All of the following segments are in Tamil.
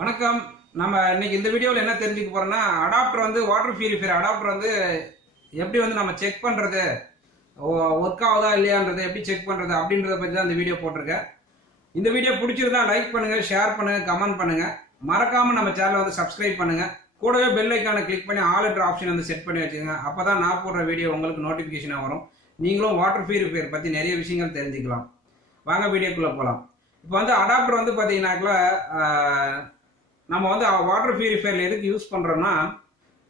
வணக்கம். நம்ம இன்னைக்கு இந்த வீடியோவில் என்ன தெரிஞ்சுக்க போறோம்னா, அடாப்டர் வந்து வாட்டர் பியூரிஃபையர் அடாப்டர் வந்து எப்படி வந்து நம்ம செக் பண்றது, ஒர்க் ஆகுதா இல்லையான்றது எப்படி செக் பண்றது அப்படின்றத பற்றி தான் இந்த வீடியோ போட்டிருக்கேன். இந்த வீடியோ பிடிச்சிருந்தா லைக் பண்ணுங்க, ஷேர் பண்ணுங்க, கமெண்ட் பண்ணுங்க. மறக்காம நம்ம சேனலை வந்து சப்ஸ்கிரைப் பண்ணுங்க. கூடவே பெல் ஐக்கானை கிளிக் பண்ணி ஆல் என்ற ஆப்ஷன் வந்து செட் பண்ணி வச்சுக்கோங்க. அப்பதான் நான் போடுற வீடியோ உங்களுக்கு நோட்டிபிகேஷனாக வரும். நீங்களும் வாட்டர் பியூரிஃபையர் பற்றி நிறைய விஷயங்கள் தெரிஞ்சுக்கலாம். வாங்க வீடியோக்குள்ள போகலாம். இப்போ வந்து அடாப்டர் வந்து பார்த்தீங்கன்னாக்கா நம்ம வந்து வாட்டர் பியூரிஃபையர் எதுக்கு யூஸ் பண்ணுறோம்னா,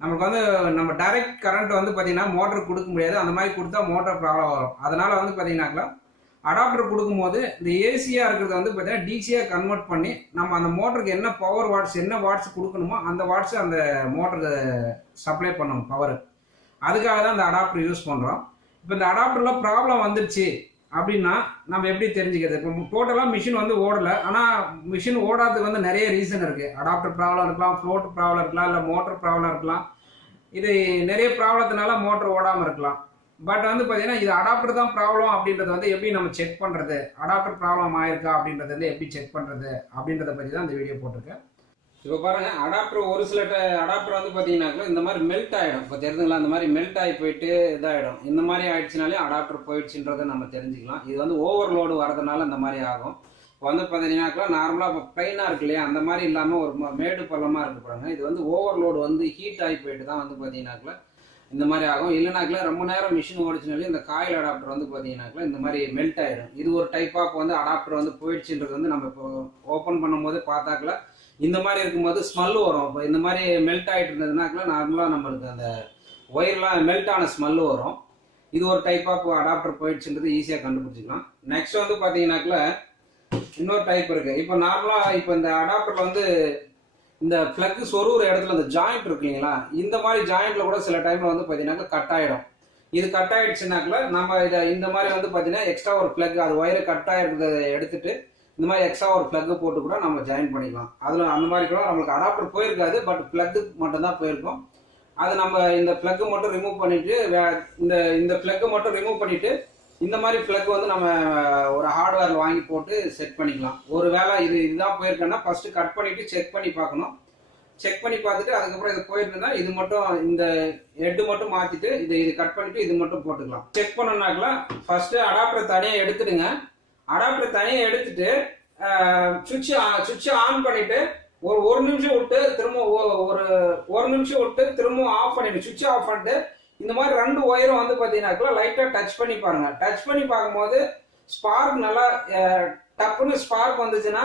நமக்கு வந்து நம்ம டைரக்ட் கரண்ட் வந்து பார்த்தீங்கன்னா மோட்டர் கொடுக்க முடியாது. அந்த மாதிரி கொடுத்தா மோட்டர் ப்ராப்ளம் வரும். அதனால வந்து பார்த்தீங்கன்னாக்கா அடாப்டர் கொடுக்கும்போது இந்த ஏசியாக இருக்கிறத வந்து பார்த்தீங்கன்னா டிசியாக கன்வெர்ட் பண்ணி நம்ம அந்த மோட்டருக்கு என்ன பவர் வாட்ஸ் என்ன வாட்ஸ் கொடுக்கணுமோ அந்த வாட்ஸ் அந்த மோட்டருக்கு சப்ளை பண்ணணும் பவர். அதுக்காக தான் இந்த அடாப்டர் யூஸ் பண்ணுறோம். இப்போ இந்த அடாப்டரில் ப்ராப்ளம் வந்துருச்சு அப்படின்னா நம்ம எப்படி தெரிஞ்சுக்கிறது? இப்போ டோட்டலாக மிஷின் வந்து ஓடலை, ஆனால் மிஷின் ஓடாததுக்கு வந்து நிறைய ரீசன் இருக்குது. அடாப்டர் ப்ராப்ளம் இருக்கலாம், ஃப்ளோட் ப்ராப்ளம் இருக்கலாம், இல்லை மோட்டர் ப்ராப்ளம் இருக்கலாம். இது நிறைய ப்ராப்ளத்தினால மோட்டர் ஓடாமல் இருக்கலாம். பட் வந்து பார்த்தீங்கன்னா இது அடாப்டர் தான் ப்ராப்ளம் அப்படின்றத வந்து எப்படி நம்ம செக் பண்ணுறது, அடாப்டர் ப்ராப்ளம் ஆயிருக்கா அப்படின்றத வந்து எப்படி செக் பண்ணுறது அப்படின்றத பற்றி தான் இந்த வீடியோ போட்டிருக்கேன். இப்போ பாருங்க, அடாப்டர் ஒரு சில அடாப்டர் வந்து பார்த்தீங்கன்னாக்கா இந்த மாதிரி மெல்ட் ஆகிடும். இப்போ தெரிஞ்சுங்களா, இந்த மாதிரி மெல்ட் ஆகி போயிட்டு இதாகிடும். இந்த மாதிரி ஆயிடுச்சுனாலே அடாப்டர் போயிடுச்சுன்றதை நம்ம தெரிஞ்சுக்கலாம். இது வந்து ஓவர்லோடு வரதுனால இந்த மாதிரி ஆகும். இப்போ வந்து பார்த்தீங்கன்னாக்கா நார்மலாக இப்போ பிளைனாக இருக்கு இல்லையா, அந்த மாதிரி இல்லாமல் ஒரு மேடு பள்ளமாக இருக்கு பாருங்க. இது வந்து ஓவர்லோடு வந்து ஹீட் ஆகி போயிட்டு தான் வந்து பார்த்தீங்கன்னாக்கா இந்த மாதிரி ஆகும். இல்லைனாக்கா ரொம்ப நேரம் மிஷின் ஓடிச்சுனாலே இந்த காயில் அடாப்டர் வந்து பார்த்தீங்கன்னாக்கா இந்த மாதிரி மெல்ட் ஆகிடும். இது ஒரு டைப் ஆஃப் வந்து அடாப்டர் வந்து போயிடுச்சுன்றது வந்து நம்ம இப்போ ஓப்பன் பண்ணும்போது பார்த்தாக்கல இந்த மாதிரி இருக்கும்போது ஸ்மெல்லு வரும். இப்போ இந்த மாதிரி மெல்ட் ஆகிட்டு இருந்ததுனாக்கா நார்மலாக நம்மளுக்கு அந்த ஒயர்லாம் மெல்ட் ஆன ஸ்மெல்லு வரும். இது ஒரு டைப் ஆஃப் அடாப்டர் போயிடுச்சுன்றது ஈஸியாக கண்டுபிடிச்சிக்கலாம். நெக்ஸ்ட் வந்து பார்த்தீங்கன்னாக்கா இன்னொரு டைப் இருக்குது. இப்போ நார்மலாக இப்போ இந்த அடாப்டரில் வந்து இந்த பிளக் சொருகிற இடத்துல இந்த ஜாயிண்ட் இருக்கு இல்லைங்களா, இந்த மாதிரி ஜாயிண்ட்ல கூட சில டைம்ல வந்து பார்த்தீங்கன்னாக்கா கட் ஆகிடும். இது கட் ஆகிடுச்சுனாக்கா நம்ம இதை இந்த மாதிரி வந்து பார்த்தீங்கன்னா எக்ஸ்ட்ரா ஒரு பிளக், அது ஒயரை கட் ஆகிருக்கிறத எடுத்துட்டு இந்த மாதிரி எக்ஸ்ட்ரா ஒரு பிளக் போட்டு கூட நம்ம ஜாயின் பண்ணிக்கலாம். அதில் அந்த மாதிரி கூட நம்மளுக்கு அடாப்டர் போயிருக்காது, பட் பிளக்கு மட்டும் தான் போயிருக்கும். அதை நம்ம இந்த பிளக் மட்டும் ரிமூவ் பண்ணிட்டு இந்த பிளக் மட்டும் ரிமூவ் பண்ணிட்டு இந்த மாதிரி பிளக் வந்து நம்ம ஒரு ஹார்ட்வேர்ல வாங்கி போட்டு செட் பண்ணிக்கலாம். ஒரு வேளை இதுதான் போயிருக்கேன்னா ஃபர்ஸ்ட் கட் பண்ணிட்டு செக் பண்ணி பார்க்கணும். செக் பண்ணி பார்த்துட்டு அதுக்கப்புறம் இது போயிருக்குன்னா இது மட்டும் இந்த ஹெட் மட்டும் மாத்திட்டு இது கட் பண்ணிட்டு இது மட்டும் போட்டுக்கலாம். செக் பண்ணோம்னாக்கா ஃபர்ஸ்ட் அடாப்டர் தனியாக எடுத்துடுங்க. அடாப்டர் தனியாக எடுத்துட்டு சுவிட்ச் ஆன் பண்ணிட்டு ஒரு நிமிஷம் விட்டு திரும்ப ஒரு நிமிஷம் விட்டு திரும்ப ஆஃப் பண்ணிட்டு சுவிட்ச் ஆஃப் பண்ணிட்டு இந்த மாதிரி ரெண்டு ஒயரும் வந்து பார்த்தீங்கன்னாக்கா லைட்டாக டச் பண்ணி பாருங்க. டச் பண்ணி பார்க்கும்போது ஸ்பார்க் நல்லா டப்புன்னு ஸ்பார்க் வந்துச்சுன்னா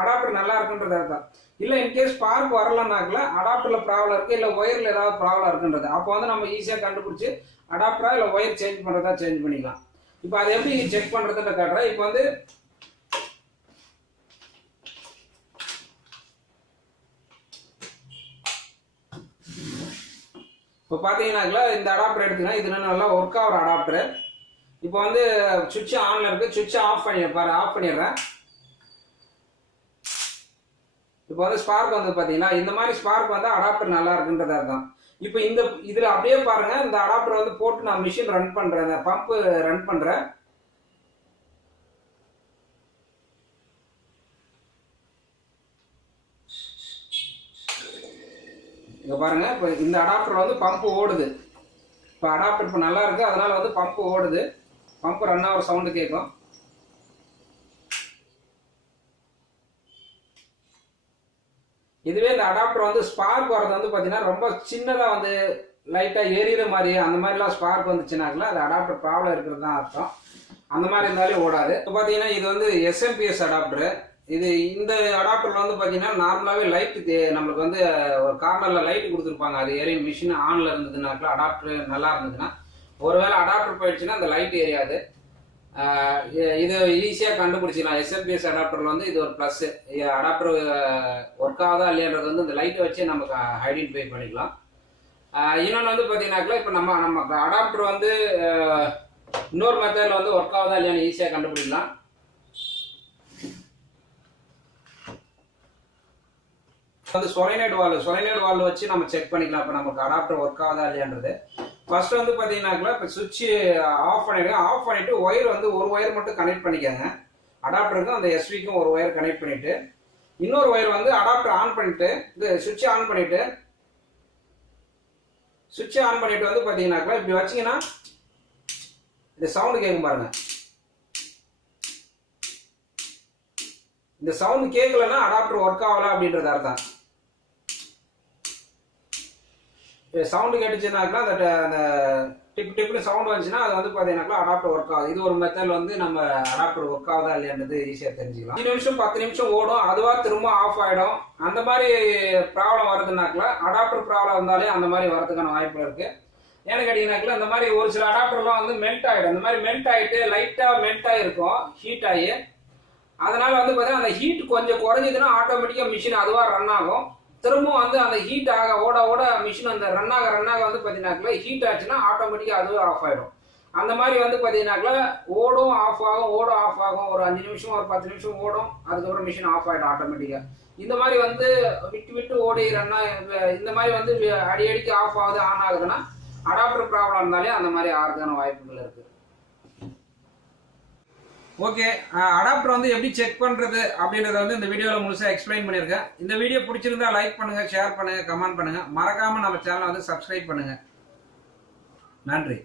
அடாப்டர் நல்லா இருக்குன்றது அர்த்தம். இல்லை இன்கேஸ் ஸ்பார்க் வரலன்னாக்கல அடாப்டர்ல ப்ராப்ளம் இருக்கு, இல்லை ஒயர்ல ஏதாவது ப்ராப்ளம் இருக்குன்றது. அப்போ வந்து நம்ம ஈஸியாக கண்டுபிடிச்சி அடாப்டரா இல்லை ஒயர் சேஞ்ச் பண்ணுறதா சேஞ்ச் பண்ணிக்கலாம். இப்போ அதை எப்படி செக் பண்ணுறதுன்னு காட்டுறேன். இப்போ வந்து இப்போ பார்த்தீங்கன்னாக்கா இந்த அடாப்டர் எடுத்தீங்கன்னா இது நல்லா ஒர்க் ஆகிற அடாப்டர். இப்போ வந்து சுவிட்ச் ஆன்ல இருக்கு, சுவிட்ச் ஆஃப் பண்ணிடுறேன். இப்போ வந்து ஸ்பார்க் வந்து பார்த்தீங்கன்னா இந்த மாதிரி ஸ்பார்க் வந்து அடாப்டர் நல்லா இருக்குன்றது அர்த்தம். இப்போ இதில் அப்படியே பாருங்க, இந்த அடாப்டர் வந்து போட்டு நான் மிஷின் ரன் பண்றேன், இந்த பம்ப் ரன் பண்றேன். இங்க பாருங்க, இப்போ இந்த அடாப்டர் வந்து பம்ப் ஓடுது. இப்போ அடாப்டர் இப்போ நல்லா இருக்கு, அதனால வந்து பம்ப் ஓடுது. பம்ப் ரன் ஆகிற சவுண்டு கேட்கும். இதுவே இந்த அடாப்டர் வந்து ஸ்பார்க் வர்றது வந்து பார்த்தீங்கன்னா ரொம்ப சின்னதாக வந்து லைட்டாக எரியிற மாதிரி அந்த மாதிரிலாம் ஸ்பார்க் வந்துச்சுனாக்கல அது அடாப்டர் ப்ராப்ளம் இருக்கிறது தான் அர்த்தம். அந்த மாதிரி இருந்தாலே ஓடாது. இப்போ பார்த்தீங்கன்னா இது வந்து எஸ்எம்பிஎஸ் அடாப்டர். இந்த அடாப்டர்ல வந்து பார்த்தீங்கன்னா நார்மலாகவே லைட்டு நம்மளுக்கு வந்து ஒரு கார்னரில் லைட் கொடுத்துருப்பாங்க. அது எரியும். மிஷின் ஆனில் இருந்ததுனாக்கா அடாப்டர் நல்லா இருந்ததுன்னா, ஒருவேளை அடாப்டர் போயிடுச்சுன்னா அந்த லைட் எரியாது. இது ஈஸியாக கண்டுபிடிச்சிக்கலாம். எஸ்எம்பிஎஸ் அடாப்டர்ல வந்து இது ஒரு ப்ளஸ். அடாப்டர் ஒர்க் ஆகுதா இல்லையான்றது வந்து இந்த லைட்டை வச்சு நமக்கு ஐடென்டிஃபை பண்ணிக்கலாம். இன்னொன்று வந்து பார்த்தீங்கன்னாக்கா இப்போ நம்ம அடாப்டர் வந்து இன்னொரு மெத்தடில் வந்து ஒர்க் ஆகுதா இல்லையான்னு ஈஸியாக கண்டுபிடிக்கலாம். வந்து சொலைனைட் வால்வ் வச்சு நம்ம செக் பண்ணிக்கலாம். இப்போ நமக்கு அடாப்டர் ஒர்க் ஆகுதா இல்லையான்றது. ஃபர்ஸ்ட் வந்து பார்த்தீங்கன்னாக்கா இப்போ சுவிட்ச் ஆஃப் பண்ணிடுங்க. ஆஃப் பண்ணிட்டு ஒயர் வந்து ஒரு ஒயர் மட்டும் கனெக்ட் பண்ணிக்கோங்க. அடாப்டருக்கும் அந்த எஸ்விக்கும் ஒரு ஒயர் கனெக்ட் பண்ணிட்டு இன்னொரு ஒயர் வந்து அடாப்டர் ஆன் பண்ணிட்டு இது சுவிட்சை ஆன் பண்ணிட்டு வந்து பார்த்தீங்கன்னாக்கா இப்படி வச்சிங்கன்னா இந்த சவுண்டு கேட்கும் பாருங்க. இந்த சவுண்ட் கேட்கலன்னா அடாப்டர் ஒர்க் ஆகல அப்படின்றது அர்த்தம். சவுண்டு கேட்டுச்சுனாக்கா அந்த டிப் டிப்னு சவுண்ட் வந்துச்சுன்னா அது வந்து பார்த்தீங்கன்னாக்கா அடாப்டர் ஒர்க் ஆகுது. இது ஒரு மெத்தட் வந்து நம்ம அடாப்டர் ஒர்க் ஆகுதா இல்லையான்றது ஈஸியாக தெரிஞ்சுக்கலாம். 5 நிமிஷம் 10 நிமிஷம் ஓடும், அதுவா திரும்ப ஆஃப் ஆகிடும். அந்த மாதிரி ப்ராப்ளம் வருதுனாக்கா அடாப்டர் ப்ராப்ளம் இருந்தாலே அந்த மாதிரி வரதுக்கான வாய்ப்பு இருக்கு. ஏன்னு கேட்டீங்கன்னாக்கா அந்த மாதிரி ஒரு சில அடாப்டர்லாம் வந்து மெல்ட் ஆகிடும். இந்த மாதிரி மெல்ட் ஆகிட்டு லைட்டாக மெல்ட் ஆகிருக்கும் ஹீட் ஆகி. அதனால வந்து பார்த்தீங்கன்னா அந்த ஹீட் கொஞ்சம் குறைஞ்சதுன்னா ஆட்டோமேட்டிக்காக மிஷின் அதுவாக ரன் ஆகும். திரும்பவும் வந்து அந்த ஹீட் ஆக ஓட மிஷின் அந்த ரன் ஆக வந்து பார்த்தீங்கன்னாக்கா ஹீட் ஆச்சுன்னா ஆட்டோமேட்டிக்காக அதுவே ஆஃப் ஆகிடும். அந்த மாதிரி வந்து பார்த்தீங்கன்னாக்கா ஓடும் ஆஃப் ஆகும் ஒரு 5 நிமிஷம் ஒரு 10 நிமிஷம் ஓடும், அதுக்கப்புறம் மிஷின் ஆஃப் ஆகிடும் ஆட்டோமேட்டிக்காக. இந்த மாதிரி வந்து விட்டு ஓடி ரன்னா இந்த மாதிரி வந்து அடிக்கடிக்கு ஆஃப் ஆகுது ஆன் ஆகுதுன்னா அடாப்டர் ப்ராப்ளம் இருந்தாலே அந்த மாதிரி ஆகிறதுக்கான வாய்ப்புகள் இருக்கு. ஓகே, அடாப்டர் வந்து எப்படி செக் பண்றது அப்படின்றத வந்து இந்த வீடியோவில் முழுசாக எக்ஸ்பிளைன் பண்ணியிருக்கேன். இந்த வீடியோ பிடிச்சிருந்தா லைக் பண்ணுங்க, ஷேர் பண்ணுங்க, கமெண்ட் பண்ணுங்க. மறக்காம நம்ம சேனலை வந்து சப்ஸ்கிரைப் பண்ணுங்க. நன்றி.